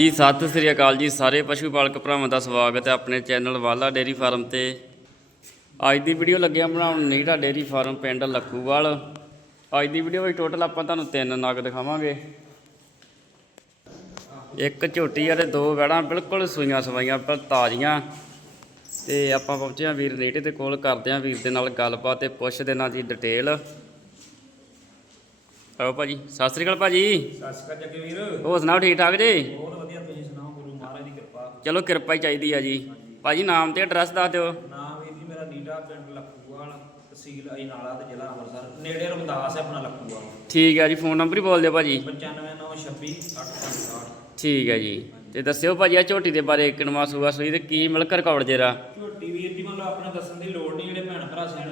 ਜੀ, ਸਤਿ ਸ੍ਰੀ ਅਕਾਲ ਜੀ, ਸਾਰੇ ਪਸ਼ੂ ਪਾਲਕ ਭਰਾਵਾਂ ਦਾ ਸਵਾਗਤ ਹੈ ਆਪਣੇ ਚੈਨਲ ਵਾਲਾ ਡੇਰੀ ਫਾਰਮ ਤੇ। ਅੱਜ ਦੀ ਵੀਡੀਓ ਲੱਗਿਆ ਬਣਾਉਣ ਨੀੜਾ ਡੇਰੀ ਫਾਰਮ ਪਿੰਡ ਲੱਖੂਵਾਲ। ਅੱਜ ਦੀ ਵੀਡੀਓ ਵਿੱਚ ਟੋਟਲ ਆਪਾਂ ਤੁਹਾਨੂੰ ਤਿੰਨ ਨਗ ਦਿਖਾਵਾਂਗੇ। ਇੱਕ ਝੋਟੀ ਅਤੇ ਦੋ ਵੈੜਾਂ ਬਿਲਕੁਲ ਸੂਈਆਂ ਸਵਾਈਆਂ, ਪਰ ਤਾਜ਼ੀਆਂ। ਤੇ ਆਪਾਂ ਪਹੁੰਚੇ ਹਾਂ ਵੀਰ ਨੀਟੇ ਦੇ ਕੋਲ ਕਰਦੇ ਹਾਂ ਵੀਰ ਦੇ ਨਾਲ ਗੱਲਬਾਤ ਤੇ ਪੁੱਛਦੇ ਨਾਲ ਜੀ ਡਿਟੇਲ ਆਓ ਭਾਜੀ ਸਤਿ ਸ੍ਰੀ ਅਕਾਲ ਭਾਜੀ। ਸਤਿ ਸ਼੍ਰੀ ਅਕਾਲ ਜੱਗੇ ਵੀਰ? ਹੋਰ ਸੁਣਾਓ ਠੀਕ ਠਾਕ ਜੀ? ਬਹੁਤ ਵਧੀਆ ਤੁਸੀਂ ਸੁਣਾਓ ਗੁਰੂ ਮਹਾਰਾਜ ਦੀ ਕਿਰਪਾ। ਚਲੋ ਕਿਰਪਾ ਹੀ ਚਾਹੀਦੀ ਆ ਜੀ। ਭਾਜੀ ਨਾਮ ਤੇ ਐਡਰੈਸ ਦੱਸ ਦਿਓ। ਨਾਮ ਵੀਰ ਜੀ ਮੇਰਾ ਨੀਟਾ ਪਿੰਡ ਲੱਖੂਵਾਲ ਤਹਿਸੀਲ ਅਜਨਾਲਾ ਤੇ ਜ਼ਿਲ੍ਹਾ ਅੰਮ੍ਰਿਤਸਰ। ਨੇੜੇ ਰਮਦਾਸ ਹੈ ਆਪਣਾ ਲੱਖੂਵਾਲ। ਠੀਕ ਹੈ ਜੀ ਫੋਨ ਨੰਬਰ ਹੀ ਬੋਲ ਦਿਓ ਭਾਜੀ। 95926 858 ਠੀਕ ਹੈ ਜੀ। ਤੇ ਦੱਸਿਓ ਭਾਜੀ ਆ ਝੋਟੀ ਦੇ ਬਾਰੇ ਕਿਨਵਾ ਸੂਆ ਸੂਈ ਤੇ ਕੀ ਮਿਲਕ ਰਿਕਾਰਡ ਜੇਰਾ? ਝੋਟੀ ਵੀਰ ਜੀ ਮਤਲਬ ਆਪਣੇ ਦੱਸਣ ਦੀ ਲੋੜ ਨਹੀਂ ਜਿਹੜੇ ਭੈਣ ਭਰਾ ਸਹਿਣ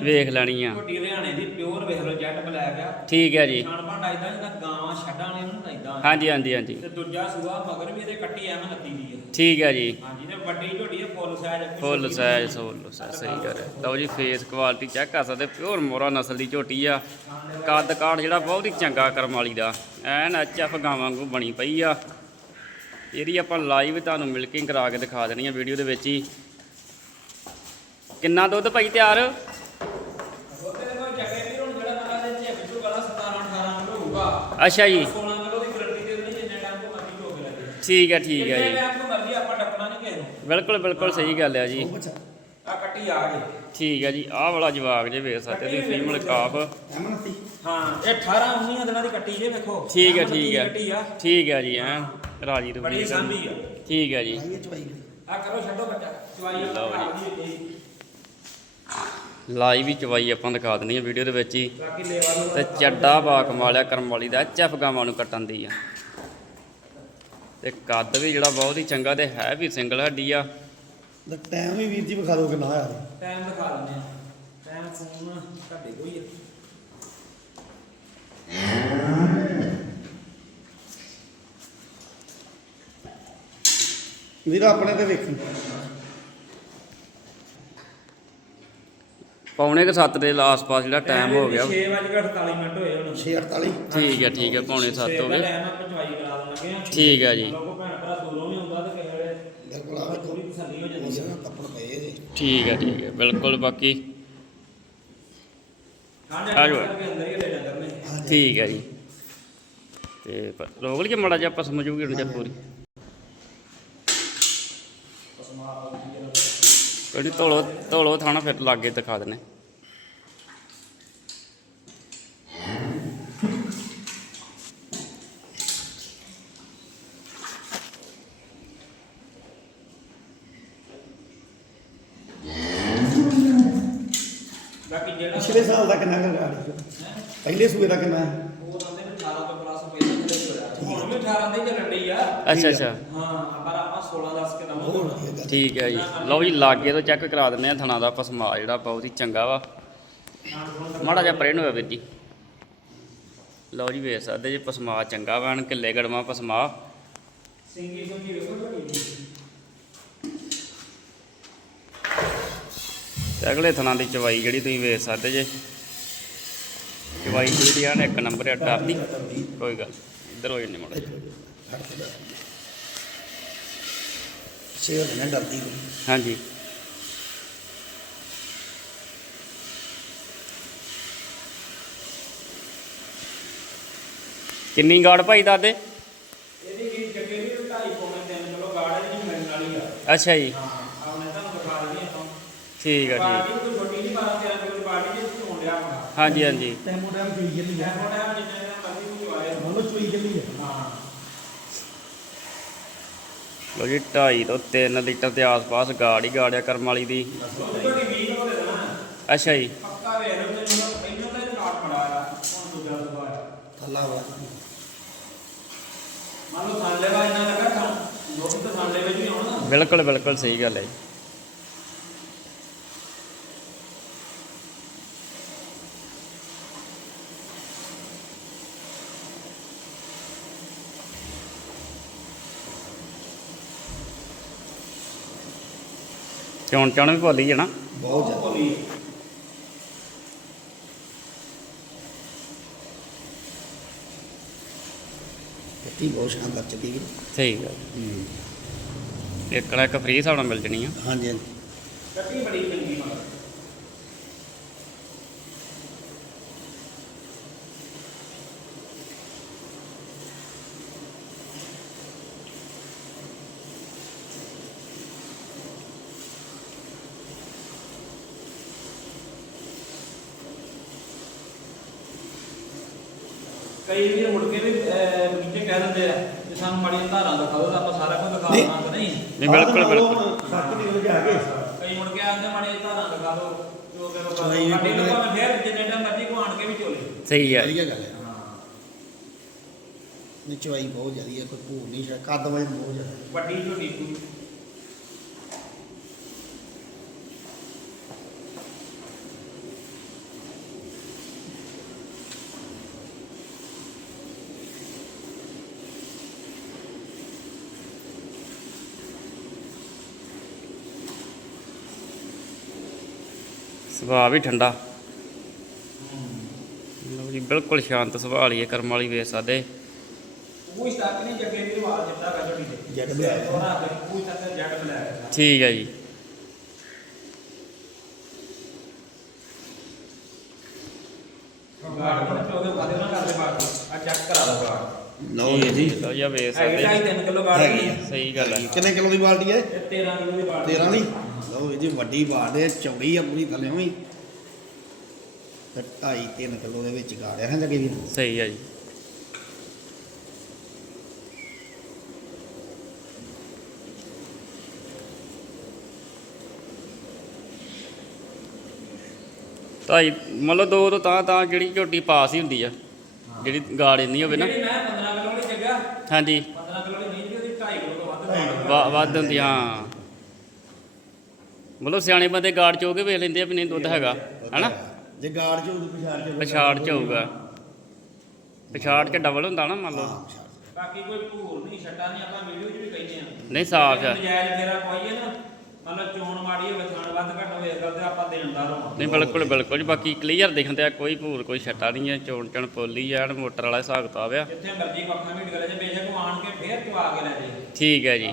ਵੇਖ ਲੈਣੀ ਆ ਵੇਖ ਲੈਣੀ ਆ ਝੋਟੀ ਹਰਿਆਣੇ ਦੀ ਪਿਓਰ ਵੇਖ ਲਓ ਜੈਟ ਬਲੈਕ ਆ। ਠੀਕ ਹੈ ਜੀ। ਖਾਣ ਭਾਂਡਾ ਇਦਾਂ ਜਿੱਦਾਂ ਗਾਵਾਂ ਛੱਡਾਂ ਨੇ ਉਹਨੂੰ ਤਾਂ ਇਦਾਂ ਹਾਂਜੀ ਹਾਂਜੀ ਹਾਂਜੀ। ਤੇ ਦੂਜਾ ਸੂਆ ਮਗਰ ਵੀ ਇਹਦੇ ਕੱਟੀ ਐਵੇਂ ਲੱਤੀ ਦੀ ਹੈ ਠੀਕ ਹੈ ਜੀ। ਹਾਂਜੀ ਤੇ ਵੱਡੀ ਝੋਟੀ ਹੈ full size full size full size ਸਹੀ ਗੱਲ ਹੈ ਲਓ ਜੀ ਫੇਸ ਕੁਆਲਿਟੀ ਚੈੱਕ ਕਰ ਸਕਦੇ ਪਿਓਰ ਮੋਰਾ ਨਸਲ ਦੀ ਝੋਟੀ ਆ। ਕੱਦ ਕਾਠ ਜਿਹੜਾ ਬਹੁਤ ਹੀ ਚੰਗਾ ਕਰਮ ਵਾਲੀ ਦਾ। ਐਨ ਐਚਐਫ ਗਾਂ ਵਾਂਗੂ ਬਣੀ ਪਈ ਆ। ਇਹਦੀ ਆਪਾਂ ਲਾਈਵ ਤੁਹਾਨੂੰ ਮਿਲਕਿੰਗ ਕਰਾ ਕੇ ਦਿਖਾ ਦੇਣੀ ਆ ਵੀਡੀਓ ਦੇ ਵਿੱਚ ਹੀ। ਕਿੰਨਾ ਦੁੱਧ ਭਾਈ ਤਿਆਰ ਉਹਦੇ ਕੋਲ ਜੱਗੇ ਵੀਰ ਹੁਣ ਜਿਹੜਾ ਨਾਲਾ ਦੇ ਝੇਪ ਚੂ ਵਾਲਾ 17 18 ਕਿਲੋ ਹੋਊਗਾ ਅੱਛਾ ਜੀ। 16 ਕਿਲੋ ਦੀ ਗਰੰਟੀ ਦੇ ਦਿੰਦੇ ਜਿੰਨੇ ਟਾਈਮ ਕੋ ਮਰਜ਼ੀ ਹੋ ਕੇ ਲੱਗੇ ਠੀਕ ਹੈ ਠੀਕ ਹੈ ਜਿੰਨੇ ਜੀ। ਟਾਈਮ ਕੋ ਮਰਜ਼ੀ ਆਪਾਂ ਡੱਕਣਾ ਨਹੀਂ ਕਿਸੇ ਨੂੰ। ਬਿਲਕੁਲ ਬਿਲਕੁਲ ਸਹੀ ਗੱਲ ਹੈ ਜੀ। ਆ ਕੱਟੀ ਆ ਗਈ। ਠੀਕ ਹੈ ਜੀ ਆਹ ਵਾਲਾ ਜਵਾਗ ਜੇ ਵੇਖ ਸਕਦੇ ਤੁਸੀਂ ਫੀਮੇਲ ਕਾਫ ਹਾਂ ਇਹ 18 19 ਦਿਨਾਂ ਦੀ ਕੱਟੀ ਜੇ ਵੇਖੋ। ਠੀਕ ਹੈ ਠੀਕ ਕੱਟੀ ਆ। ਹੈ ਠੀਕ ਹੈ ਜੀ ਐਨ ਰਾਜੀ ਬੜੀ ਰੂਪੀ ਸਾਂਭੀ ਆ। ਠੀਕ ਹੈ ਜੀ। ਆ ਕਰੋ ਛੱਡੋ ਬੱਚਾ। ਚਵਾਈ ਆ। ਲਾਈਵ ਹੀ ਚਵਾਈ ਆਪਾਂ ਦਿਖਾ ਦੇਣੀ ਹੈ ਵੀਡੀਓ ਦੇ ਵਿੱਚ ਹੀ। ਬਾਕੀ ਤੇ ਚੱਡਾ ਬਾ ਕਮਾਲਿਆ ਕਰਮ ਵਾਲੀ ਦਾ ਐਚਐਫ ਗਾਵਾਂ ਨੂੰ ਕੱਟਣ ਦੀ ਆ। ਤੇ ਕੱਦ ਵੀ ਜਿਹੜਾ ਬਹੁਤ ਹੀ ਚੰਗਾ ਤੇ ਹੈ ਵੀ ਸਿੰਗਲ ਹੱਡੀ ਆ। ਦਾ ਟਾਈਮ ਵੀ ਵੀਰ ਜੀ ਵਿਖਾ ਦਿਓ ਕਿੰਨਾ ਹੋਇਆ ਟਾਈਮ ਦਿਖਾ ਦਿੰਦੇ ਆ ਟਾਈਮ ਫੋਨ ਘੱਟੇ ਕੋਈ ਆ। ਵੀਰ ਆਪਣੇ ਤੇ ਵੇਖੀ। ਪੌਣੇ ਕ 7 ਦੇ ਆਸ-ਪਾਸ ਜਿਹੜਾ ਟਾਈਮ ਹੋ ਗਿਆ। 6:48 ਮਿੰਟ ਹੋਏ ਹੁਣ। 648 ਠੀਕ ਹੈ ਠੀਕ ਹੈ ਪੌਣੇ 7 ਹੋ ਗਏ। ਟਾਈਮ ਆਪਾਂ ਚਵਾਈ ਕਰਾ ਦੇਣ ਲੱਗੇ ਆ ਠੀਕ ਹੈ ਜੀ। ਲੋਕੋ ਭੈਣ ਭਰਾ ਦੂਰੋਂ ਵੀ ਆਉਂਦਾ ਤੇ ਕਿਸੇ ਵੇਲੇ ਬਿਲਕੁਲ ਆ ਵੇਖੋ ਥੋੜੀ ਤਸੱਲੀ ਹੋ ਜਾਂਦੀ ਉਸੇ ਆ ਨਾਲ ਕੱਪੜ ਪਏ ਜੇ। ਠੀਕ ਹੈ ਠੀਕ ਹੈ ਬਿਲਕੁਲ ਬਾਕੀ। ਆ ਜਾਓ। ਠੀਕ ਹੈ ਜੀ। ਤੇ ਰੋਕ ਲਈਏ ਮੜਾ ਜਿਹਾ ਆਪਾਂ ਸਮਝੂਗੇ ਹੁਣ ਜਦ ਪੂਰੀ। ਕਿਹੜੀ ਧੋਲੋ ਧੋਲੋ ਥਾਣਾ ਫਿਰ ਲਾਗੇ ਦਿਖਾ ਦਨੇ ਬਾਕੀ ਜਿਹੜਾ ਪਿਛਲੇ ਸਾਲ ਦਾ ਕਿੰਨਾ ਕਰ ਗਾੜੀ ਪਹਿਲੇ ਸੂਏ ਦਾ ਕਿੰਨਾ ਹੈ? ਉਹ ਕਹਿੰਦੇ ਨੇ 18 ਤੋਂ ਪਲੱਸ ਪਹਿਲਾਂ ਜਿਹੜੇ ਹੋਇਆ। ਹੁਣ ਵੀ 18 ਦੇ ਚੱਲਣ ਡਈ ਆ। ਅੱਛਾ ਅੱਛਾ। ਹਾਂ ਪਰ ਆਪਾਂ 16 ਦੱਸ ਕੇ ਬਹੁਤ ਦਵਾਂਗੇ ਵਧੀਆ ਗੱਲ? ਠੀਕ ਹੈ ਜੀ। ਲਓ ਜੀ ਲਾਗੇ ਤੋਂ ਚੈੱਕ ਕਰਾ ਦਿੰਦੇ ਆ ਥਣਾ ਦਾ ਪਸਮਾ ਜਿਹੜਾ ਬਹੁਤ ਹੀ ਚੰਗਾ ਵਾ। ਮਾੜਾ ਜਿਹਾ ਪਰੇ ਨੂੰ ਹੋਇਆ ਵੀਰ ਜੀ। ਲਓ ਜੀ ਵੇਖ ਸਕਦੇ ਜੀ ਪਸਮਾ ਚੰਗਾ ਵਾ ਐਨ ਕਿੱਲੇ ਗੜਮਾ ਪਸਮਾ ਸਿੰਗੀ ਸੁੰਗੀ ਵੇਖੋ ਝੋਟੀ ਤੇ ਅਗਲੇ ਥਣਾ ਦੀ ਚਵਾਈ ਜਿਹੜੀ ਤੁਸੀਂ ਵੇਖ ਸਕਦੇ ਜੇ। ਚਵਾਈ ਜਿਹੜੀ ਆ ਨਾ ਇੱਕ ਨੰਬਰ ਆ ਡਰਦੀ। ਕੋਈ ਗੱਲ। ਇੱਧਰ ਹੋ ਜਾਂਦੇ ਮਾੜਾ ਹੋਣੇ ਨੇ ਡਰਦੀ। ਹਾਂਜੀ। ਕਿੰਨੀ ਗਾੜ ਭਾਈ ਦਾਦੇ? ਇਹਦੀ ਵੀ ਜੱਗੇ ਵੀ 2.5 ਪੌਣੇ 3 ਕਿਲੋ ਗਾੜ ਹੈ ਜੀ ਮਿਲਣ ਵਾਲੀ ਆ। ਅੱਛਾ ਜੀ। ਹਾਂ ਆਪਣੇ ਤੁਹਾਨੂੰ ਦਿਖਾ ਦਈਏ ਆਪਾਂ ਠੀਕ ਆ ਠੀਕ ਬਾਲਟੀ ਕੋਈ ਛੋਟੀ ਨਹੀਂ 12 13 ਕਿਲੋ ਦੀ ਬਾਲਟੀ ਜੇ ਧੋਣ ਲਿਆ ਆਪਣਾ ਹਾਂਜੀ ਹਾਂਜੀ। ਟੈਮੋ ਟਾਈਮ ਚੁਈ ਚੱਲੀ ਮੈਂ ਥੋੜਾ ਜਿੰਨੇ ਦਿਨ ਮਰਜ਼ੀ ਕੋਈ ਆਏ ਮੰਨ ਲਓ ਚੁਈ ਚੱਲੀ ਹੈ ਹਾਂ। ਲੋ ਜੀ 2.5 ਤੋਂ 3 ਲੀਟਰ ਦੇ ਆਸ-ਪਾਸ ਗਾੜ ਹੀ ਗਾੜਿਆ ਕਰਮ ਵਾਲੀ ਦੀ। ਦੁੱਧ ਘੜੀ 20 ਕਿਲੋ ਦੇ ਦੇਣਾ ਅੱਛਾ ਜੀ। ਪੱਕਾ ਵੇਖ ਲਓ ਮੈਨੂੰ ਇਹਨਾਂ ਦਾ ਰਿਕਾਰਡ ਬੜਾ ਆ ਹੁਣ ਦੂਜਾ ਆ ਥੱਲਾ ਵਾ। ਮੰਨ ਲਓ ਥਾਂ ਲੈਵਾ ਇੰਨਾ ਲੱਗਾ ਤਾਂ ਥਾਂ ਲੈਵੇ ਜੀ ਆਉਣਾ ਬਿਲਕੁਲ ਬਿਲਕੁਲ ਸਹੀ ਗੱਲ ਹੈ ਜੀ। ਚੌਣ ਚੌਣ ਵੀ ਭੁੱਲ ਹੀ ਜਾਣਾ। ਬਹੁਤ ਜ਼ਿਆਦਾ। ਕੱਟੀ ਬਹੁਤ ਸ਼ਾਨਦਾਰ ਚੱਲੀ ਗਈ। ਸਹੀ ਗੱਲ। ਇੱਕ ਨਾ ਇੱਕ ਫ੍ਰੀ ਹਿਸਾਬ ਨਾਲ ਮਿਲ ਜਣੀ ਆ। ਹਾਂਜੀ ਹਾਂਜੀ। ਕੱਟੀ ਬੜੀ ਚੰਗੀ ਮਗਰ ਕਈ ਵੀ ਮੁੜ ਕੇ ਵੀ ਬਗੀਚੇ ਕਹਿ ਦਿੰਦੇ ਆ ਕਿ ਸਾਨੂੰ ਮਾੜੀਆਂ ਧਾਰਾਂ ਦਿਖਾ ਦਿਓ ਤਾਂ ਆਪਾਂ ਸਾਰਾ ਕੁਝ ਦਿਖਾ ਨਹੀਂ। ਨਹੀਂ ਬਿਲਕੁਲ ਬਿਲਕੁਲ। ਸੱਤ ਨਿਕਲ ਕੇ ਆ ਗਏ। ਕਈ ਮੁੜ ਕੇ ਆਂਦੇ ਮਾੜੀਆਂ ਧਾਰਾਂ ਦਿਖਾ ਦਿਓ ਜੋ ਕਿ ਲੋਕਾਂ ਨਹੀਂ, ਸਾਡੀ ਲੋਕਾਂ ਨੇ। ਫੇਰ ਜਿੰਨੇ ਟਾਈਮ ਮਰਜ਼ੀ ਕੋ ਆਣ ਕੇ ਵੀ ਚੋਲੇ। ਸਹੀ ਹੈ। ਵਧੀਆ ਗੱਲ ਹੈ। ਹਾਂ। ਨਿਚਵਾਈ ਬਹੁਤ ਜ਼ਿਆਦੀ ਹੈ ਕੋਈ ਭੂਰ ਨਹੀਂ ਸ਼ਾ ਕੱਦ ਵਜਨ ਬਹੁਤ ਜ਼ਿਆਦਾ ਵੱਡੀ ਝੋਟੀ ਕੋਈ ਸੁਭਾਅ ਵੀ ਠੰਡਾ। ਲਓ ਜੀ ਬਿਲਕੁਲ ਸ਼ਾਂਤ ਸੁਭਾਅ ਵਾਲੀ ਹੈ ਕਰਮ ਵਾਲੀ ਵੇਖ ਸਕਦੇ ਕੋਈ ਸਟਾਕ ਨਹੀਂ ਜੱਗੇ ਦੀ ਰਿਵਾਜ ਦਿੱਤਾ ਗਾ ਝੋਟੀ ਦੇ ਜੱਟ ਬਲੈਕ। ਉਹਨਾਂ ਦੇ ਕੋਈ ਤੱਕ ਜੱਟ ਬਲੈਕ ਠੀਕ ਹੈ ਜੀ। ਗਾੜ ਨੂੰ ਚੋਗੇ ਬਾਦੇ ਨਾ ਕਰਦੇ ਬਾੜ ਆ ਚੈੱਕ ਕਰਾ ਦੋ ਗਾੜ ਲਓ ਜੀ। ਲਓ ਜੀ ਆ ਵੇਖ ਹੈਗੀ ਸਕਦੇ ਢਾਈ ਤਿੰਨ ਕਿਲੋ ਆ। ਸਹੀ ਗੱਲ ਹੈ ਕਿੰਨੇ ਕਿਲੋ ਦੀ ਬਾਲਟੀ ਹੈ ਇਹ? 13 ਕਿਲੋ ਦੀ ਬਾੜ 13 ਦੀ ਲਓ ਇਹ ਜੀ ਵੱਡੀ ਬਾਲਟੀ ਹੈ ਚੌੜੀ ਆ ਪੂਰੀ ਥੱਲੇ ਵੀ ਤੇ ਢਾਈ 3 ਕਿਲੋ ਦੇ ਵਿੱਚ ਗਾੜਿਆ ਹੈ ਜਗੇ ਵੀ ਸਹੀ ਹੈ ਜੀ। ਤਾਈ ਮਤਲਬ ਦੋ ਤੋਂ ਤਾਂ ਤਾਂ ਜਿਹੜੀ ਝੋਟੀ ਪਾਸ ਹੀ ਹੁੰਦੀ ਆ। ਜਿਹੜੀ ਗਾੜ ਇੰਨੀ ਹੋਵੇ ਨਾ। ਜਿਹੜੀ ਮੈਂ 15 ਕਿਲੋ ਵਾਲੀ ਜੱਗਾ ਹਾਂਜੀ। 15 ਕਿਲੋ ਵਾਲੀ ਨਹੀਂ ਜਿਹੜੀ 2.5 ਕਿਲੋ ਤੋਂ ਵੱਧ ਵੱਧ ਹੁੰਦੀ ਹਾਂ। ਮਤਲਬ ਸਿਆਣੇ ਬੰਦੇ ਗਾੜ ਚੋ ਕੇ ਵੇਖ ਲੈਂਦੇ ਆ ਵੀ ਨਹੀਂ ਦੁੱਧ ਹੈਗਾ ਹਨਾ? ਜੇ ਗਾੜ ਚ ਹੋਊ ਪਿਛਾੜ ਚ ਹੋਊ। ਪਛਾੜ ਚ ਹੋਊਗਾ। ਪਛਾੜ ਚ ਡਬਲ ਹੁੰਦਾ ਨਾ ਮੰਨ ਲਓ। ਹਾਂ। ਬਾਕੀ ਕੋਈ ਭੂਰ ਨਹੀਂ ਛੱਟਾ ਨਹੀਂ ਆਪਾਂ ਵੀਡੀਓ 'ਚ ਵੀ ਕਹਿੰਦੇ ਆ ਨਹੀਂ ਸਾਫ਼ ਆ। ਨਜਾਇਜ਼ ਫੇਰਾ ਪਾਈਏ ਨਾ ਮਤਲਬ ਚੋਣ ਮਾੜੀ ਹੋਵੇ ਥਾਣ ਵੱਧ ਘੱਟ ਹੋਵੇ ਗੱਲ ਤੇ ਆਪਾਂ ਦੇਣਦਾਰ ਹੋਵਾਂ ਨਹੀਂ ਬਿਲਕੁਲ ਬਿਲਕੁਲ। ਜੀ ਬਾਕੀ ਕਲੀਅਰ ਦਿਖਦੇ ਆ ਕੋਈ ਭੂਰ ਕੋਈ ਛੱਟਾ ਨਹੀਂ ਹੈ ਚੋਣ ਚਣ ਪੋਲੀ ਆ ਮੋਟਰ ਵਾਲਾ ਹਿਸਾਬ ਕਿਤਾਬ ਆ। ਜਿੱਥੇ ਮਰਜ਼ੀ ਪੱਖਾਂ ਵੀ ਕਰੇ ਜੇ ਬੇਸ਼ੱਕ ਆਣ ਕੇ ਫੇਰ ਚਵਾ ਕੇ ਲੈ ਜੇ। ਠੀਕ ਹੈ ਜੀ।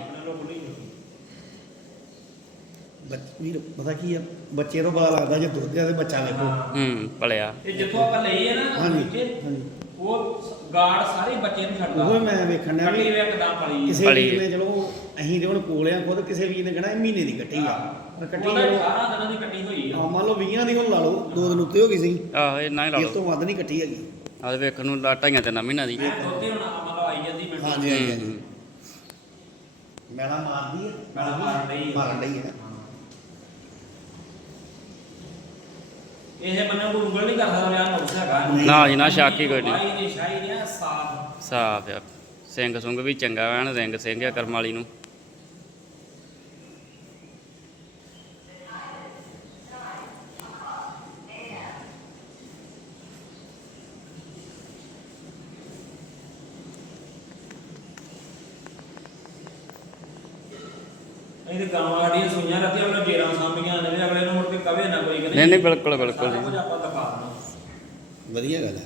ਬੱਚ- ਵੀਰ ਪਤਾ ਕੀ ਆ? ਬੱਚੇ ਤੋਂ ਪਤਾ ਲੱਗਦਾ ਜੇ ਦੁੱਧ ਆ ਤੇ ਬੱਚਾ ਵੇਖੋ। ਹੂੰ। ਪਲਿਆ ਤੇ ਜਿੱਥੋਂ ਆਪਾਂ ਲਈ ਹੈ ਨਾ ਹਾਂਜੀ ਨੀਚੇ, ਹਾਂਜੀ। ਉਹ ਸ- ਗਾਰਡ ਸਾਰੇ ਬੱਚੇ ਨੂੰ ਛੱਡਦਾ। ਉਹ ਮੈਂ ਵੇਖਣ ਡਿਆ ਵੀ ਕੱਟੀ ਵੇ ਇੱਕਦਮ ਪਲੀ। ਕਿਸੇ ਬੜੀ ਵੀਰ ਨੇ ਚਲੋ ਅਸੀਂ ਤੇ ਹੁਣ ਕੋਲੇ ਆ ਖੁਦ ਕਿਸੇ ਵੀਰ ਨੇ ਕਹਿਣਾ ਇਹ ਮਹੀਨੇ ਦੀ ਕੱਟੀ ਆ। ਪਰ ਕੱਟੀ ਉਹਦਾ ਚਲੋ 18 ਦਿਨਾਂ ਦੀ ਕੱਟੀ ਹੋਈ ਆ। ਆ ਮੰਨ ਲਓ 20 ਦੀ ਹੁਣ ਲਾ ਲਓ ਦੋ ਦਿਨ ਉੱਤੇ ਹੋ ਗਈ ਸੀ। ਆਹੋ ਇੰਨਾ ਹੀ ਲਾ ਇਸ ਲਓ। ਤੋਂ ਵੱਧ ਨਹੀਂ ਕੱਟੀ ਹੈਗੀ। ਆਹ ਵੇਖਣ ਨੂੰ ਲਾ- ਢਾਈਆਂ ਤੇ ਨਾ ਮਹੀਨਾ ਦੀ। ਮੈਂ ਦੋਤੇ ਹੁਣ ਮਤਲਬ ਆਈ ਜਾਂਦੀ ਮਿੰਟ ਹਾਂਜੀ ਹਾਂਜੀ ਹਾਂਜੀ। ਹੂੰ। ਮੈਲਾ ਮਾਰਦੀ ਹੈ ਮੈਲਾ ਮਾਰਨ ਡਈ ਹੈ। ਮਾਰਨ ਡਈ ਹੈ ਇਹ ਮੰਨਣ ਕੋਈ ਉਂਗਲ ਨਹੀਂ ਕਰਦਾ ਰਿਹਾ ਨੁਕਸ ਹੈਗਾ। ਨਹੀਂ। ਨਾ ਜੀ ਨਾ ਸ਼ੱਕ ਹੀ ਕੋਈ ਨਹੀਂ। ਬਾਈ ਸ਼ਾਹੀ ਸਾਫ਼। ਸਾਫ਼ ਆ। ਸਿੰਘ ਸੁੰਗ ਵੀ ਚੰਗਾ ਐਨ ਰਿੰਗ ਸਿੰਘ ਆ ਕਰਮ ਵਾਲੀ ਨੂੰ। ਇਹ ਤੇ ਗਾਵਾਂ ਸਾਡੀਆਂ ਸੁਈਆਂ ਰੱਤੀ ਅਗਲੇ ਜੇਰਾਂ ਸਾਂਭੀਆਂ ਨੇ ਅਗਲੇ ਨੂੰ ਮੁੜ ਕੇ ਕਵੇ ਨਾ ਕੋਈ ਨਹੀਂ ਨਹੀਂ ਬਿਲਕੁਲ ਬਿਲਕੁਲ ਸਾਰਾ ਕੁਝ ਜੀ ਆਪਾਂ ਦਿਖਾ ਦੇਣਾ ਵਧੀਆ ਗੱਲ ਹੈ।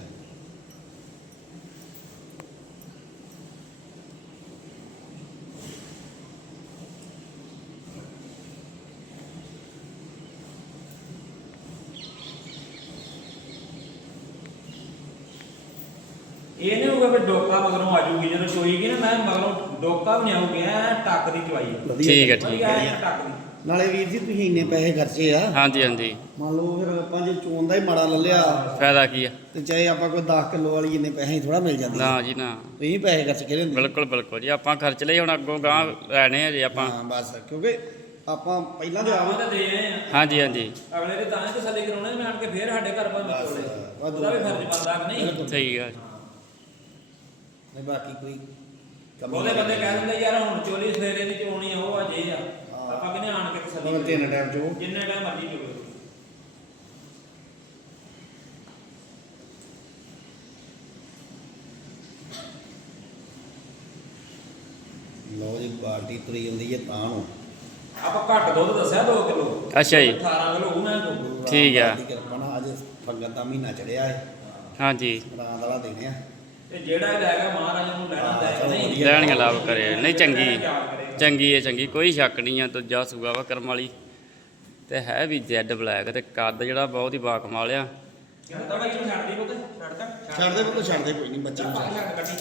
ਇਹ ਨਹੀਂ ਹੋਊਗਾ ਵੀ ਡੋਕਾ ਮਗਰੋਂ ਆ ਜਾਊਗੀ ਜਦੋਂ ਚੋਈਗੀ ਨਾ ਮੈਂ ਮਗਰੋਂ ਡੋਕਾ ਵੀ ਨਹੀਂ ਆਊਗੀ ਐ ਟੱਕ ਦੀ ਚਵਾਈ। ਵਧੀਆ। ਠੀਕ ਹੈ, ਠੀਕ ਵਧੀਆ ਐ ਟੱਕ ਦੀ। ਨਾਲੇ ਵੀਰ ਜੀ ਤੁਸੀਂ ਇੰਨੇ ਪੈਸੇ ਖਰਚੇ ਆ। ਹਾਂਜੀ ਹਾਂਜੀ। ਮੰਨ ਲਓ ਫਿਰ ਆਪਾਂ ਜੇ ਚੋਣ ਦਾ ਹੀ ਮਾੜਾ ਲੈ ਲਿਆ। ਫਾਇਦਾ ਕੀ ਆ? ਤੇ ਚਾਹੇ ਆਪਾਂ ਕੋਈ 10 ਕਿਲੋ ਵਾਲੀ ਇੰਨੇ ਪੈਸੇ ਥੋੜਾ ਮਿਲ ਜਾਂਦੇ ਨਾ ਜੀ ਨਾ। ਤੁਸੀਂ ਪੈਸੇ ਖਰਚ ਕੇ ਲੈਂਦੇ ਬਿਲਕੁਲ ਬਿਲਕੁਲ ਜੀ। ਆਪਾਂ ਖਰਚ ਲਈ ਹੁਣ ਅੱਗੋਂ ਗਾਂ ਲੈਣੇ ਆ ਜੀ ਆਪਾਂ। ਹਾਂ ਬਸ ਕਿਉਂਕਿ ਆਪਾਂ ਪਹਿਲਾਂ ਤੇ ਆਪਾਂ ਆਪ ਤਾਂ ਦੇ ਆਏ ਆ। ਹਾਂਜੀ ਹਾਂਜੀ। ਅਗਲੇ ਦੇ ਤਾਂ ਹੀ ਤਸੱਲੀ ਕਰਾਉਣੇ ਮੈਂ ਆਣ ਕੇ ਫੇਰ ਸਾਡੇ ਘਰ ਪਰ ਵਾਧੂ ਉਹਦਾ ਵੀ ਫਰਜ਼ ਬਣਦਾ ਕਿ ਨਹੀਂ। ਸਹੀ ਆ ਨਹੀਂ ਬਾਕੀ ਕੋਈ ਕੰਮ ਉਹਦੇ ਬੰਦੇ ਕਹਿ ਦਿੰਦੇ ਯਾਰ ਹੁਣ ਚੋਲੀ ਸਵੇਰੇ ਦੀ ਚੋਣੀ ਆ ਉਹ ਅਜੇ ਆ। ਆਪਾਂ ਕਿਹਨੇ ਆਣ ਕੇ ਤਸੱਲੀ ਮਗਰ ਤਿੰਨ ਟਾਈਮ ਚੋ ਜਿੰਨੇ ਟਾਈਮ ਮਰਜ਼ੀ ਚੋਲੋ ਲਓ ਜੀ ਬਾਲਟੀ ਤੁਰੀ ਜਾਂਦੀ ਹੈ ਤਾਂ ਨੂੰ। ਆਪਾਂ ਘੱਟ ਦੁੱਧ ਦੱਸਿਆ 2 ਕਿਲੋ। ਅੱਛਾ ਜੀ। 18 ਕਿਲੋ ਉਹ ਮੈਂ ਦੋ ਠੀਕ ਆ। ਬਾਲਟੀ ਕਿਰਪਾ ਨਾਲ ਅੱਜ ਫੰਗਤ ਦਾ ਮਹੀਨਾ ਚੜਿਆ ਹੈ ਹਾਂਜੀ। ਰਾਤ ਵਾਲਾ ਦਿਨ ਆ। ਤੇ ਜਿਹੜਾ ਗਿਆ ਮਹਾਰਾਜ ਨੂੰ ਲੈਣਾ ਲੈ ਕੇ ਨਹੀਂ। ਲੈਣੀਆਂ ਲਾਭ ਕਰੇ ਨਹੀਂ ਚੰਗੀ। ਚੰਗੀ ਹੈ ਚੰਗੀ। ਕੋਈ ਸ਼ੱਕ ਨਹੀਂ ਆ ਦੂਜਾ ਸੂਗਾ ਵਾ ਕਰਮ ਵਾਲੀ। ਤੇ ਹੈ ਵੀ ਜੈਡ ਬਲੈਕ ਤੇ ਕੱਦ ਜਿਹੜਾ ਬਹੁਤ ਹੀ ਬਾਕਮਾਲ ਆ। ਕਹਿੰਦਾ ਬਾਈ ਨੂੰ ਛੱਡ ਦੇ ਪੁੱਤ ਛੱਡ ਤਾ ਛੱਡ ਦੇ ਪੁੱਤ ਛੱਡ ਦੇ ਕੋਈ ਨਹੀਂ ਬੱਚੇ। ਨੂੰ ਛੱਡ ਛੱਡ ਕੱਟੀ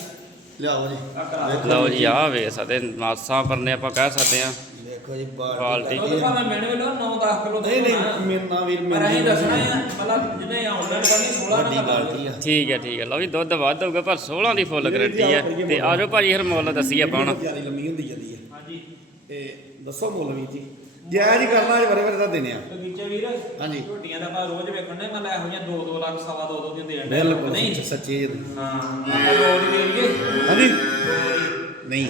ਲਿਆਓ ਜੀ। ਆ ਲਓ ਜੀ ਆਹ ਵੇ ਸਕਦੇ ਮਾਸਾਂ ਪਰਨੇ ਆਪਾਂ ਕਹਿ ਸਕਦੇ ਆ। ਦੇਖੋ ਜੀ ਬਾਲ ਬਾਲਟੀ। ਦੁੱਧ ਭਾਵੇਂ ਮੈਨੂੰ ਲੋ 9-10 ਕਿਲੋ ਨਹੀਂ ਨਹੀਂ ਮੇਨਾ ਵੀਰ ਪਰ ਅਸੀਂ ਮੇਰੀ ਦੱਸਣਾ ਹੈ ਮਤਲਬ ਜਿਹਨੇ ਆਨਲਾਈਨ ਕਰਨੀ 16 ਵੱਡੀ ਨਾ ਬਾਲਟੀ ਆ। ਠੀਕ ਹੈ ਠੀਕ ਹੈ ਲਓ ਜੀ ਦੁੱਧ ਵੱਧ ਹੋਊਗਾ ਪਰ 16 ਦੀ ਫੁੱਲ ਗਰੰਟੀ ਹੈ ਤੇ ਆਜੋ ਭਾਜੀ ਹਰ ਮੁੱਲ ਦੱਸੀ ਆਪਾਂ ਹੁਣ। ਜ਼ਿਆਦਾ ਲੰਮੀ ਹੁੰਦੀ ਜਾਂਦੀ ਹੈ ਹਾਂਜੀ। ਤੇ ਦੱਸੋ ਮੁੱਲ ਵੀਰ ਜੀ। ਜਾਇਜ਼ ਹੀ ਕਰਨਾ ਅੱਜ ਬਰੇ ਬਰੇ ਦਾ ਦਿਨ ਆ। ਬਗੀਚੇ ਵੀਰ ਹਾਂਜੀ। ਝੋਟੀਆਂ ਦਾ ਆਪਾਂ ਰੋਜ਼ ਵੇਖਣ ਨੇ ਮੈਂ ਇਹੋ ਜਿਹੀਆਂ 2-2 ਲੱਖ ਸਵਾ 2-2 ਦੀਆਂ ਦੇਣ ਡਿਆ। ਬਿਲਕੁਲ ਨਹੀਂ। ਸੱਚੇ ਜੀ। ਹਾਂ ਆਪਾਂ ਦੋ ਦੀ ਦਈਏ ਹਾਂਜੀ। ਨਹੀਂ।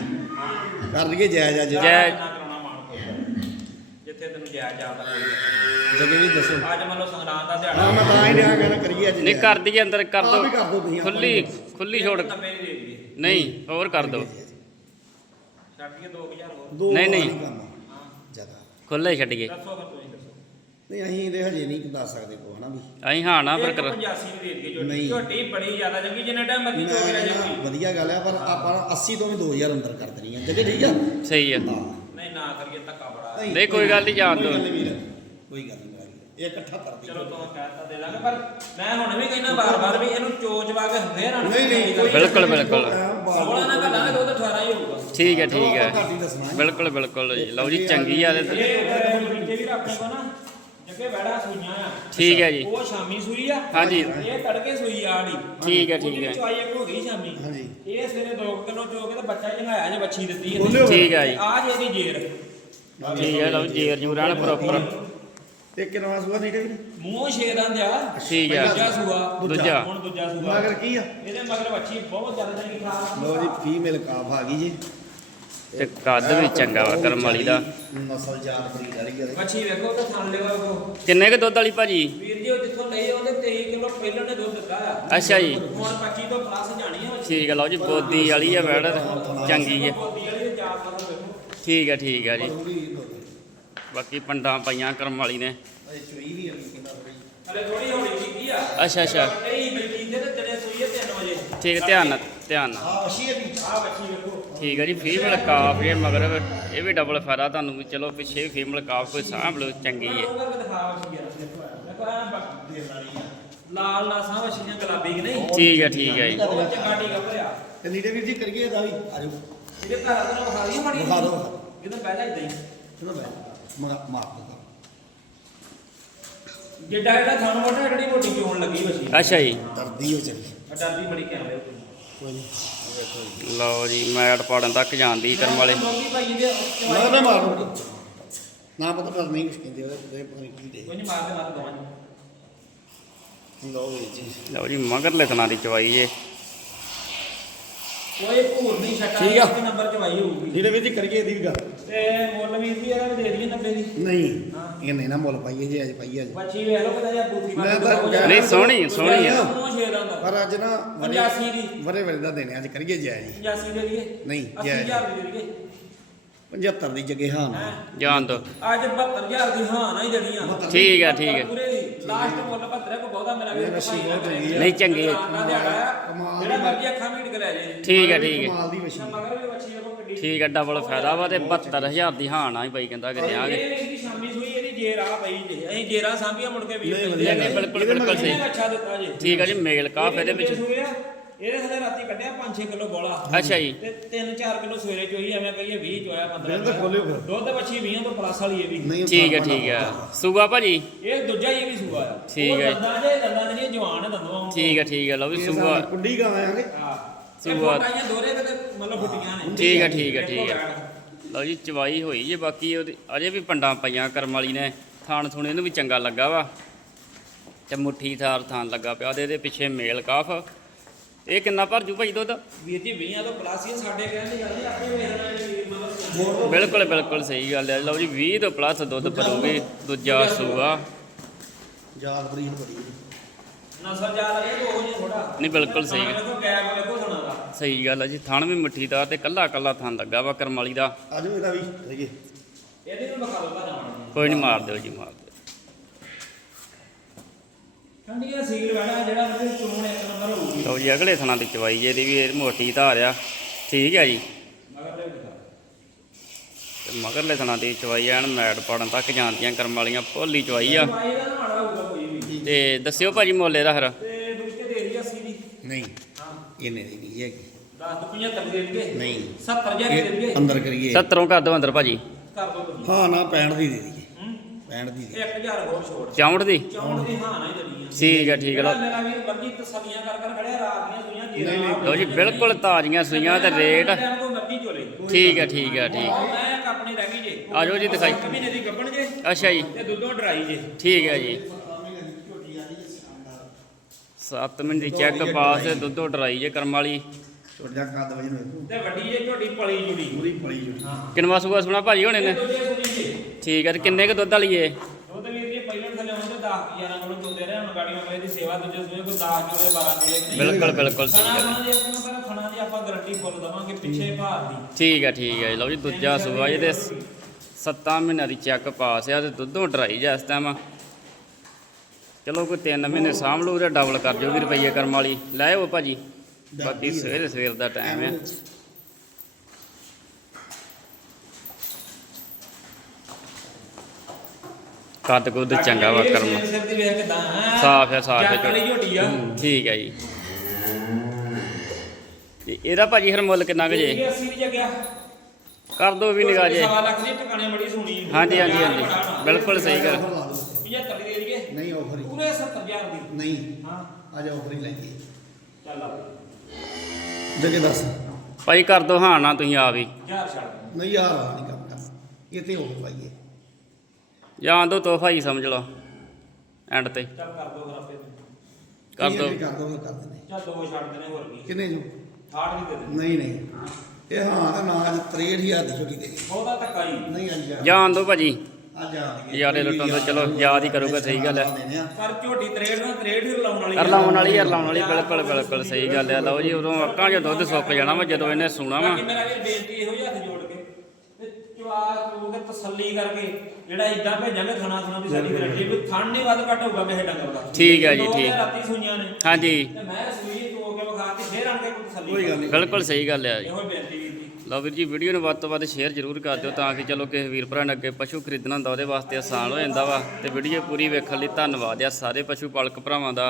ਕਰ ਲਈਏ ਜਾਇਜ਼ ਅੱਜ। ਜੈ- ਨਾ ਕਰਾਉਣਾ ਮਾਣ ਕੋਈ ਜਾਇਜ਼ ਜਾਂਦਾ ਜਗੇ ਵੀ ਦੱਸੋ। ਅੱਜ ਮੰਨ ਲਓ ਸੰਗਰਾਂਦ ਦਾ ਹਾਂ ਦਿਹਾੜਾ ਮੈਂ ਤਾਂ ਹੀ ਡਿਆ ਕਹਿੰਦਾ ਕਰੀਏ ਅੱਜ। ਨਹੀਂ ਕਰ ਦਈਏ ਅੰਦਰ ਕਰ ਆਹ ਵੀ ਕਰ ਦਿਓ ਦੋ ਤੁਸੀਂ, ਆਪਾਂ ਖੁੱਲੀ ਖੁੱਲੀ ਛੋੜ। ਨੱਬੇ ਦੀ ਦੇ ਦਈਏ। ਨਹੀਂ ਹੋਰ ਕਰ ਦੋ। ਛੱਡ ਕੇ 2000 ਹੋਰ। ਦੋ ਨਹੀਂ, ਨਹੀਂ। ਹਾਂ। ਜ਼ਿਆਦਾ। ਖੁੱਲੇ ਛੱਡੀਏ ਦੱਸੋ ਫਿਰ ਤੁਸੀਂ ਦੱਸੋ। ਨਹੀਂ ਅਸੀਂ ਇਹਦੇ ਹਜੇ ਨਹੀਂ ਦੱਸ ਸਕਦੇ ਕੋ ਹਨਾ ਵੀ। ਅਸੀਂ ਹਾਂ ਨਾ ਫਿਰ ਕਰ 85 ਦੀ ਦੇ ਦਈਏ ਝੋਟੀ। ਨਹੀਂ। ਝੋਟੀ ਬੜੀ ਜ਼ਿਆਦਾ ਚੰਗੀ ਜਿੰਨੇ ਟਾਈਮ ਮਰਜ਼ੀ ਮੈਂ ਚੋ ਕੇ ਲੈ ਕਹਿੰਦਾ ਜਾਓ ਵਧੀਆ ਗੱਲ ਹੈ ਪਰ ਆਪਾਂ 80 ਤੋਂ ਵੀ 2000 ਅੰਦਰ ਕਰ ਦੇਣੀ ਆ। ਜਗੇ ਠੀਕ ਆ? ਸਹੀ ਹੈ ਹਾਂ। ਨਹੀਂ ਨਹੀਂ, ਕੋਈ ਗੱਲ ਨਹੀਂ, ਜਾਣ ਕੋਈ ਦਿਓ। ਗੱਲ ਨਹੀਂ ਵੀਰ, ਕੋਈ ਗੱਲ ਨਹੀਂ ਵੀਰ। ਇਹ ਇਕੱਠਾ ਕਰਦੀ ਚਲੋ ਤੋਂ ਕਹਿਤਾ ਦੇ ਲਾਂਗੇ ਪਰ ਮੈਂ ਹੁਣ ਵੀ ਕਹਿੰਦਾ ਬਾਰ-ਬਾਰ ਵੀ ਇਹਨੂੰ ਚੋਚ ਵਾ ਕੇ ਫੇਰ ਆਣ ਨਹੀਂ ਨਹੀਂ ਕੋਈ ਬਿਲਕੁਲ, ਬਿਲਕੁਲ। 16 ਨਾ ਘਟਾਂਗੇ ਦੁੱਧ 18 ਹੀ ਹੋਊਗਾ। ਠੀਕ ਹੈ ਠੀਕ ਹੈ। ਘੱਟ ਹੀ ਦੱਸਣਾ ਹੈ। ਬਿਲਕੁਲ ਬਿਲਕੁਲ ਜੀ। ਲਓ ਜੀ ਚੰਗੀ ਆ ਤੇ ਇਹ ਬੀਜੇ ਵੀ ਕੋ ਨਾ। ਜੱਗੇ ਵੜਾ ਸੂਈਆਂ ਆ। ਠੀਕ ਹੈ ਜੀ। ਉਹ ਸ਼ਾਮੀ ਸੂਈ ਆ। ਹਾਂਜੀ। ਇਹ ਤੜਕੇ ਸੂਈ ਆ ਆੜੀ। ਠੀਕ ਹੈ ਠੀਕ ਹੈ। ਚੁਆਈ ਇੱਕ ਹੋ ਗਈ ਸ਼ਾਮੀ। ਹਾਂਜੀ। ਇਹ ਸਵੇਰੇ 2 ਕਿਲੋ ਚੋ ਕੇ ਤੇ ਬੱਚਾ ਜੰਗਾਇਆ ਜੇ ਬੱਚੀ ਦਿੱਤੀ। ਠੀਕ ਹੈ ਜੀ। ਆ ਜੇ ਇਹਦੀ ਜੇਰ। ਠੀਕ ਹੈ ਲਓ ਜੇਰ ਜੂਰਾਨ ਪ੍ਰੋਪਰ ਇਹ ਕਿੰਨਾ ਸੂਆ ਨਹੀਂ ਵੀਰ ਮੂੰਹ ਛੇ ਦੰਦ ਆ। ਠੀਕ ਹੈ ਦੂਜਾ ਸੂਆ। ਦੂਜਾ। ਹੁਣ ਦੂਜਾ ਸੂਆ। ਮਗਰ ਕੀ ਆ? ਇਹਦੇ ਮਗਰ ਬੱਚੀ ਬਹੁਤ ਜ਼ਿਆਦਾ ਚੰਗੀ ਖਾਸ ਲੋ ਜੀ ਫੀਮੇਲ ਕਾਫ ਆ ਗਈ ਜੀ। ਤੇ ਕੱਦ ਵੀ ਚੰਗਾ ਵਾ ਕਰਮ ਵਾਲੀ ਦਾ। ਨਸਲ ਜਾਤ ਬਰੀ ਰਹੀ ਹੈ ਬੱਚੀ ਵੇਖੋ ਤੇ ਥਣ ਲਿਆ ਕੋ ਕਿੰਨੇ ਕ ਦੁੱਧ ਵਾਲੀ ਭਾਜੀ? ਵੀਰ ਜੀ ਉਹ ਜਿੱਥੋਂ ਲਏ ਉਹਦੇ 23 ਕਿਲੋ ਪਹਿਲਾਂ ਨੇ ਦੁੱਧ ਦਿੱਤਾ ਆ। ਅੱਛਾ ਜੀ। ਹੁਣ 25 ਤੋਂ ਪਲੱਸ ਜਾਣੀ ਆ ਠੀਕ ਹੈ ਲਓ ਜੀ ਬੋਦੀ ਵਾਲੀ ਆ ਬੈੜ ਚੰਗੀ ਹੈ ਬੋਦੀ ਵਾਲੀ ਤੇ ਵੇਖੋ ਠੀਕ ਹੈ ਠੀਕ ਹੈ ਜੀ। ਬਾਕੀ ਪੰਡਾਂ ਪਈਆਂ ਕਰਮ ਵਾਲੀ ਨੇ। ਇਹ ਚੋਈ ਵੀ ਆ। ਕਿੰਨਾ ਥੋੜੀ ਹਲੇ ਥੋੜੀ ਹੌਲੀ ਕੀਤੀ ਆ ਅੱਛਾ ਅੱਛਾ ਤੇ ਤੇ 3 ਵਜੇ। ਠੀਕ ਹੈ, ਧਿਆਨ ਨਾਲ ਧਿਆਨ ਨਾਲ। ਆ ਅਸ਼ੀ ਹੈ ਵੀ। ਆ ਬੱਚੀ ਵੇਖੋ। ਠੀਕ ਹੈ ਜੀ ਫੀਮੇਲ ਕਾਫ ਇਹ ਮਗਰ ਇਹ ਵੀ ਡਬਲ ਫਾਇਦਾ ਤੁਹਾਨੂੰ ਵੀ। ਚਲੋ ਪਿੱਛੇ ਵੀ ਫੀਮੇਲ ਕਾਫ ਕੋਈ ਸਾਂਭ ਲਓ ਚੰਗੀ ਹੈ ਲਾਲ ਗੁਲਾਬੀ ਕਿ ਨਹੀਂ? ਠੀਕ ਹੈ ਠੀਕ ਹੈ ਜੀ। ਚੰਗਾ ਟੀਕਾ ਭਰਿਆ। ਤੇ ਨੀਟੇ ਵੀਰ ਜੀ ਕਰੀਏ ਇਹਦਾ ਵੀ ਆ ਜਾਓ। ਇਹਦੇ ਘਰ ਦਾ ਵਿਖਾ ਦਈਏ ਮਾੜੀ ਵਿਖਾ ਦਿਓ। ਇਹਦਾ ਜਾ ਇਦਾਂ ਹੀ। ਚਲੋ ਬੈ ਮਗਾ ਮਾਰ ਦੋ ਜਿੱਡਾ ਜਿਹੜਾ ਥਣ ਮੋਟਾ ਜਿਹੜੀ ਮੋਟੀ ਚੋਣ ਲੱਗੀ ਬੱਚੀ ਅੱਛਾ ਜੀ। ਦਰਦੀ ਹੋ ਚਲੀ। ਡਰਦੀ ਬੜੀ ਕੈਮਰੇ ਉੱਤੇ। ਕੋਈ ਨਹੀਂ ਲਓ ਜੀ ਮੈਟ ਪਾੜਨ ਤੱਕ ਜਾਂਦੀ ਕਰਮ ਵਾਲੇ। ਲੋਕੀ ਭਾਈ ਦੇ ਨਾ ਨਾ ਮਾਰ ਦੋ ਨਾ ਪਤਾ ਪਰ ਨਹੀਂ ਕੁਛ ਕਹਿੰਦੇ ਉਹਦੇ ਪਤਾ ਨਹੀਂ ਕੀ ਕੋਈ ਨਹੀਂ ਮਾਰਦੇ ਮਾਰ ਦੋਵਾਂ ਨੂੰ। ਦੇ ਲੋ ਵੀਰ ਜੀ ਲਓ ਜੀ ਮਗਰਲੇ ਥਣਾ ਦੀ ਚਵਾਈ ਜੇ। ਕੋਈ ਭੂਰ ਨਹੀਂ ਛੱਟਾ ਠੀਕ ਆ। ਵਾਈ ਹੋਊਗੀ। ਨੀਟੇ ਵੀਰ ਜੀ ਕਰੀਏ ਇਹਦੀ ਵੀ ਗੱਲ। ਤੇ ਮੁੱਲ ਵੀਰ ਜੀ ਇਹਦਾ ਵੀ ਦੇ ਦਈਏ 90 ਦੀ। ਨਹੀਂ ਹਾਂ। ਇਹ ਨਹੀਂ ਨਾ ਮੁੱਲ ਪਾਈਏ ਜੀ ਅੱਜ ਪਾਈਏ ਅੱਜ। ਬੱਚੀ ਵੇਖ ਲਓ ਕਿਤੇ ਜਾਂ ਬੂਥੀ ਮੈਂ ਤਾਂ ਨਹੀਂ ਸੋਹਣੀ ਸੋਹਣੀ ਆ। ਮੂੰਹ ਪਰ ਅੱਜ ਨਾ 85 ਦੀ। ਵਰੇ ਵਰੇ ਦਾ ਦੇਣੇ ਅੱਜ ਕਰੀਏ ਜਾਇਜ਼ ਜੀ 85 ਦੇ ਦਈਏ ਨਹੀਂ, 80000 ਦੀ ਦਈਏ 75 ਦੀ ਜਗ੍ਹਾ ਹਾਂ। ਨਾ। ਹੈਂ। ਜਾਣ ਦੋ। ਅੱਜ 72000 ਦੀ ਹਾਂ ਨਾ ਹੀ ਦੇਣੀ ਆ। ਠੀਕ ਆ ਠੀਕ ਹੈ ਪੂਰੇ ਦੀ। ਲਾਸਟ ਮੁੱਲ 72 ਕੋ ਬਹੁਤਾ ਮੇਰਾ ਵੀ ਬਹੁਤ ਚੰਗੀ ਆ। ਨਹੀਂ, ਚੰਗੀ। ਕਮਾਲ ਜਿਹੜਾ ਦੀ ਮਰਜ਼ੀ ਅੱਖਾਂ ਮੀਟ ਕੇ ਲੈ ਜੇ ਠੀਕ ਹੈ ਠੀਕ ਹੈ ਕਮਾਲ ਦੀ ਵਸ਼ੀ ਮਗਰ ਵੀ ਬੱਚੀ ਵੇਖੋ। ਠੀਕ ਹੈ ਡਬਲ ਫਾਇਦਾ ਵਾ ਤੇ 72000 ਦੀ ਹਾਂ ਨਾ ਹੀ ਬਾਈ ਕਹਿੰਦਾ ਕਿ ਦਿਆਂਗੇ ਇਹ ਇਹਦੀ ਸ਼ਾਮੀ ਸੂਈ ਇਹਦੀ ਜੇਰ ਆ ਪਈ ਜੇ ਅਸੀਂ ਜੇਰਾ ਸਾਂਭੀਆਂ ਮੁੜ ਕੇ ਵੀਰ ਨਹੀਂ, ਪੈਂਦੇ ਵਧੀਆ ਆ। ਨਹੀਂ, ਬਿਲਕੁਲ ਬਿਲਕੁਲ ਸਹੀ। ਇਹਨੇ ਅੱਛਾ ਦਿੱਤਾ ਜੇ। ਠੀਕ ਹੈ ਜੀ ਮੇਲ ਕਾਫ ਇਹਦੇ ਵਿੱਚ। ਦੂਜੇ ਸੂਏ ਆ, ਇਹਦੇ ਥੱਲੇ ਰਾਤੀ ਕੱਢਿਆ 5-6 ਕਿਲੋ ਬੋਲਾ। ਅੱਛਾ ਜੀ। ਤੇ 3-4 ਕਿਲੋ ਸਵੇਰੇ ਚੋਈ ਐਵੇਂ ਕਹੀਏ 20 ਚੋਇਆ 15 ਫਿਰ ਤਾਂ ਖੋਲਿਓ ਫਿਰ। ਦੁੱਧ ਬੱਚੀ 20 ਤੋਂ ਪਲੱਸ ਵਾਲੀ ਇਹ ਵੀ। ਨਹੀਂ ਠੀਕ ਹੈ ਠੀਕ ਹੈ ਸੂਗਾ ਭਾਜੀ? ਇਹ ਦੂਜਾ ਹੀ ਇਹ ਵੀ ਸੂਆ ਆ। ਠੀਕ ਉਹ ਹੈ। ਦੰਦਾਂ ਜੇ ਦੰਦਾਂ ਜਿਹੜੀਆਂ ਜਵਾਨ ਆ ਦੰਦੋਂ ਠੀਕ ਹੈ ਠੀਕ ਹੈ ਲਓ ਵੀ ਸੂਗਾ ਕੁੰਡੀ ਗਾਵਾਂਗੇ ਹਾਂ। ਸੂਆ। ਟਾਈਆਂ ਦੋਰੇ ਕਿਤੇ ਮਤਲਬ ਫੁੱਟੀਆਂ ਨੇ। ਠੀਕ ਹੈ ਠੀਕ ਹੈ ਠੀਕ ਹੈ। ਲਓ ਜੀ ਚਵਾਈ ਹੋਈ ਜੇ ਬਾਕੀ ਉਹਦੀ ਅਜੇ ਵੀ ਪੰਡਾਂ ਪਈਆਂ ਕਰਮ ਵਾਲੀ ਨੇ। ਥਾਣ ਥੁਣੇ ਨੂੰ ਵੀ ਚੰਗਾ ਲੱਗਾ ਵਾ। ਤੇ ਮੁੱਠੀ ਥਾਰ ਥਾਨ ਲੱਗਾ ਪਿਆ ਤੇ ਇਹਦੇ ਪਿੱਛੇ ਮੇਲ ਕਾਫ। ਇਹ ਕਿੰਨਾ ਭਰ ਜੂ ਭਾਈ ਦੁੱਧ? ਵੀਰ ਜੀ 20 ਤੋਂ ਪਲੱਸ ਹੀ ਆ, ਸਾਡੇ ਕਹਿੰਦੇ ਗੱਲ ਨਹੀਂ ਆਪੇ ਵੇਖਣਾ ਜੀ ਬਿਲਕੁਲ ਬਿਲਕੁਲ ਸਹੀ ਗੱਲ ਹੈ ਲਓ ਜੀ 20 ਤੋਂ ਪਲੱਸ ਦੁੱਧ ਭਰੂਗੀ ਦੂਜਾ ਸੂਆ। ਯਾਦ ਬਰੀ ਬੜੀ ਨਸਲ ਜਾ ਲੱਗੇ ਤੇ ਉਹ ਜਿਹਾ ਥੋੜਾ ਨਹੀਂ ਬਿਲਕੁਲ ਸਹੀ। ਹੈ। ਦੇਖੋ ਗੈਪ ਦੇਖੋ ਸੁਣਾ ਦਾ। ਸਹੀ ਗੱਲ ਹੈ ਜੀ ਥਣ ਵੀ ਮਿੱਠੀਦਾਰ ਤੇ ਕੱਲਾ ਕੱਲਾ ਥਣ ਲੱਗਾ ਵਾ ਕਰਮ ਵਾਲੀ ਦਾ ਆਜੋ ਇਹਦਾ ਵੀ ਕਰੀਏ ਇਹਦੇ ਨੂੰ ਬਖਾ ਦੋ ਜਾਣਾ ਕੋਈ ਨਹੀਂ ਮਾਰ ਦਿਓ ਜੀ ਮਾਰ ਦਿਓ। ਠੰਡੀਆਂ ਸੀਲ ਵਾਲਾ ਜਿਹੜਾ ਉਹਦੇ ਚੋਣ ਇੱਕ ਨੰਬਰ ਹੋਊਗੀ। ਲਓ ਜੀ ਅਗਲੇ ਥਣਾ ਦੀ ਚਵਾਈ ਜੇ ਇਹਦੀ ਵੀ ਇਹ ਮੋਟੀ ਧਾਰ ਆ। ਠੀਕ ਹੈ ਜੀ। ਮਗਰ ਲੈ ਕੇ ਤੇ ਮਗਰਲੇ ਥਣਾ ਦੀ ਚਵਾਈ ਐਨ ਮੈਟ ਪੜਨ ਤੱਕ ਜਾਂਦੀਆਂ ਕਰਮ ਵਾਲੀਆਂ ਭੋਲੀ ਚਵਾਈ ਆ। ਦਾ ਮਾੜਾ ਹੋਊਗਾ। ਤੇ ਦੱਸਿਓ ਭਾਜੀ ਮੁੱਲ ਇਹਦਾ ਫਿਰ ਤੇ ਦੂਜੇ ਦੇ ਰਹੀ ਅਸੀਂ ਦੀ ਨਹੀਂ ਹਾਂ ਇਹਨੇ ਦੀ ਨਹੀਂ ਹੈਗੀ। 10 ਤੋਂ 75 ਦੇ ਦੇਣਗੇ ਨਹੀਂ। 70000 ਦੇ ਦੇਣਗੇ ਅੰਦਰ ਕਰੀਏ। 70 ਕਰ ਦਿਓ ਅੰਦਰ ਭਾਜੀ। ਕਰ ਦੋ ਤੁਸੀਂ। ਹਾਂ ਨਾ 65 ਦੀ ਦੇ ਦਈਏ। ਹੂੰ। 65 ਦੀ ਦੇ 1000 ਹੋਰ ਛੋੜ। 64 ਦੀ? ਚੌਂਡ ਦੀ ਹਾਂ ਦੇਣੀ ਆ। ਠੀਕ ਹੈ ਠੀਕ ਹੈ ਜਿਹੜਾ ਲਓ ਮੇਰਾ ਵੀਰ ਮਰਜ਼ੀ ਤਸਲੀਆਂ ਕਰ ਕਰ ਖੜਿਆ ਰਾਤ ਦੀਆਂ ਸੁਈਆਂ ਜੇ ਨਹੀਂ, ਨਹੀਂ। ਲਓ ਜੀ ਬਿਲਕੁਲ ਤਾਜ਼ੀਆਂ ਸੂਈਆਂ ਤੇ ਰੇਟ। ਠੀਕ ਹੈ ਠੀਕ ਹੈ ਠੀਕ ਮੈਂ ਆਪਣੀ ਰਹਿ ਗਈ ਜੇ। ਆ ਜਾਓ ਜੀ ਦਿਖਾਈ। ਇੱਕ ਮਹੀਨੇ ਦੀ ਗੱਭਣ ਜੇ। ਅੱਛਾ ਜੀ। ਤੇ ਦੁੱਧੋਂ ਡਰਾਈ ਜੇ। ਠੀਕ ਹੈ ਜੀ। 7 ਮਿੰਟ ਦੀ ਚੈੱਕ ਪਾਸ ਤੇ ਦੁੱਧੋ ਡਰਾਈ ਜੇ ਕਰਮ ਵਾਲੀ। ਛੋਟ ਜਾ ਕੱਦ ਵਜਨ ਵੇਖੋ ਤੇ। ਵੱਡੀ ਜੇ ਝੋਟੀ ਪਲੀ ਜੁੜੀ। ਪੂਰੀ ਪਲੀ ਜੁੜੀ। ਹਾਂ। ਕਿੰਨਵਾ ਸੂਆ ਸੁਣਾ ਭਾਜੀ ਹੋਣੇ ਨੇ? ਠੀਕ ਹੈ ਤੇ ਕਿੰਨੇ ਕ ਦੁੱਧ ਵਾਲੀ ਏ? ਦੁੱਧ ਵੀਰ ਜੀ ਪਹਿਲਾਂ ਥੱਲੇ ਹੁੰਦੇ 10 11 ਕਿਲੋ ਦੁੱਧ ਦੇ ਰਹੇ ਹੁਣ ਗਾੜੀ ਅਗਲੇ ਦੀ ਸੇਵਾ ਦੂਜੇ ਸੂਏ ਕੋਈ 10 ਕਿਲੋ 12 ਕਿਲੋ ਬਿਲਕੁਲ ਬਿਲਕੁਲ ਸਹੀ ਗੱਲ। ਹੈ। ਖਾਣਾ ਜੇ ਆਪਾਂ ਪਰ ਖਾਣਾ ਦੀ ਆਪਾਂ ਗਾਰੰਟੀ ਫੁੱਲ ਦਵਾਂਗੇ ਪਿੱਛੇ ਭਾਰ ਦੀ। ਠੀਕ ਹੈ ਠੀਕ ਹੈ ਲਓ ਜੀ ਦੂਜਾ ਸੂਆ ਇਹਦੇ 7 ਮਹੀਨਿਆਂ ਦੀ ਚੈੱਕ ਪਾਸ ਆ ਤੇ ਦੁੱਧੋਂ ਡਰਾਈ ਜਾ ਇਸ ਟਾਈਮ ਚਲੋ ਕੋਈ 3 ਮਹੀਨੇ ਸਾਂਭ ਲੂ ਤੇ ਡਬਲ ਕਰ ਜੂਗੀ ਰੁਪਈਏ ਕਰਮ ਵਾਲੀ। ਲੈ ਆਓ ਭਾਜੀ। ਬਾਕੀ ਸਵੇਰੇ ਸਵੇਰ ਦਾ ਟਾਈਮ ਹੈ। ਕੱਦ ਕੁੱਦ ਚੰਗਾ ਵਾ ਕਰਮ। ਸਾਫ਼ ਹੈ, ਸਾਫ਼ ਹੈ ਠੀਕ ਹੈ ਜੀ। ਤੇ ਇਹਦਾ ਭਾਜੀ ਫਿਰ ਮੁੱਲ ਕਿੰਨਾ ਕੁ ਜੇ? ਇਹ 80 ਦੀ ਜਗਿਆ। ਕਰ ਦੋ ਵੀ ਨਿਗਾਹ ਜੇ। ਹਾਂਜੀ ਹਾਂਜੀ ਹਾਂਜੀ। ਬਿਲਕੁਲ ਸਹੀ ਗੱਲ। 75 ਦੀ ਦੇ ਦਈਏ ਨਹੀਂ ਆਫਰ ਹੀ ਪੂਰੇ 70000 ਦੀ ਨਹੀਂ ਹਾਂ। ਅੱਜ ਆਫਰ ਹੀ ਲੈਂਦੀ ਚੱਲ ਆ। ਜਗੇ ਦੱਸ। ਭਾਈ ਕਰ ਦੋ ਹਾਂ ਨਾ ਤੁਸੀਂ ਆ ਵੀ ਯਾਰ ਛੱਡ। ਨਹੀਂ ਯਾਰ ਨਹੀਂ ਕੰਮ ਕਰਨਾ ਇਹ ਤੇ ਹੋ ਪਾਈਏ ਜਾਂ ਦੋ ਤੋਹਫਾ ਹੀ ਸਮਝ ਲਓ। ਐਂਡ ਤੇ। ਚੱਲ ਕਰ ਦੋ ਫਿਰ ਆਪੇ। ਕਰ ਦੋ। ਕਰ ਦੋ ਕਰ ਦਿੰਦੇ। ਚੱਲ ਦੋ ਛੱਡ ਦੇਣੇ ਹੋਰ ਕੀ। ਕਿੰਨੇ ਜੋ 8 ਦੀ ਦੇ ਦੇ ਨਹੀਂ ਨਹੀਂ। ਇਹ ਹਾਂ ਤਾਂ ਨਾ ਅੱਜ 63000 ਦੀ ਛੁੱਟੀ ਦੇ। ਬਹੁਤਾ ਧੱਕਾ ਹੀ ਨਹੀਂ ਅੱਜ ਜਾਣ ਦੋ ਭਾਜੀ। ਯਾਰੇ ਲੁੱਟਣ ਤੋਂ ਚਲੋ ਯਾਦ ਹੀ ਕਰੂਗਾ ਸਹੀ ਗੱਲ ਹੈ। ਪਰ ਝੋਟੀ ਤਰੇੜ ਨਾਲ ਤਰੇੜ ਹੀ ਲਾਉਣ ਵਾਲੀ ਆ। ਅਰਲਾਉਣ ਵਾਲੀ ਅਰਲਾਉਣ ਵਾਲੀ ਬਿਲਕੁਲ ਬਿਲਕੁਲ ਸਹੀ ਗੱਲ ਹੈ। ਲਓ ਜੀ ਉਦੋਂ ਅੱਕਾਂ 'ਚ ਦੁੱਧ ਸੁੱਕ ਜਾਣਾ ਵਾ ਜਦੋਂ ਇਹਨੇ ਸੁਣਾ ਵਾ। ਮੇਰਾ ਵੀਰ ਬੇਨਤੀ ਇਹੋ ਹੀ ਹੱਥ ਜੋੜ ਕੇ ਤੇ ਚਵਾ ਚੂ ਕੇ ਤਸੱਲੀ ਕਰਕੇ ਜਿਹੜਾ ਇਦਾਂ ਭੇਜਾਂਗੇ ਖਾਣਾ ਖਾਣਾ ਦੀ ਸਾਡੀ ਗਰੰਟੀ ਵੀ ਥਣ ਨਹੀਂ ਵੱਧ ਘੱਟ ਹੋਊਗਾ ਕਿਸੇ ਡੰਗਰ ਦਾ। ਠੀਕ ਹੈ ਜੀ, ਠੀਕ। ਤੇ ਰਾਤੀ ਸੂਈਆਂ ਨੇ। ਹਾਂਜੀ। ਤੇ ਮੈਂ ਸੂਈ ਤੋਂ ਕੇ ਵਿਖਾਤੀ ਫੇਰ ਆਣ ਕੇ ਕੋਈ ਤਸੱਲੀ ਕੋਈ ਗੱਲ ਨਹੀਂ। ਬਿਲਕੁਲ ਸਹੀ ਗੱਲ ਹੈ ਜੀ। ਇਹੋ ਹੀ ਬੇਨਤੀ ਲਓ ਵੀਰ ਜੀ ਵੀਡੀਓ ਨੂੰ ਵੱਧ ਤੋਂ ਵੱਧ ਸ਼ੇਅਰ ਜ਼ਰੂਰ ਕਰ ਦਿਓ ਤਾਂ ਕਿ ਚਲੋ ਕਿਸੇ ਵੀਰ ਭਰਾ ਨੇ ਅੱਗੇ ਪਸ਼ੂ ਖਰੀਦਣਾ ਹੁੰਦਾ, ਉਹਦੇ ਵਾਸਤੇ ਆਸਾਨ ਹੋ ਜਾਂਦਾ ਵਾ। ਤੇ ਵੀਡੀਓ ਪੂਰੀ ਵੇਖਣ ਲਈ ਧੰਨਵਾਦ ਆ ਸਾਰੇ ਪਸ਼ੂ ਪਾਲਕ ਭਰਾਵਾਂ ਦਾ।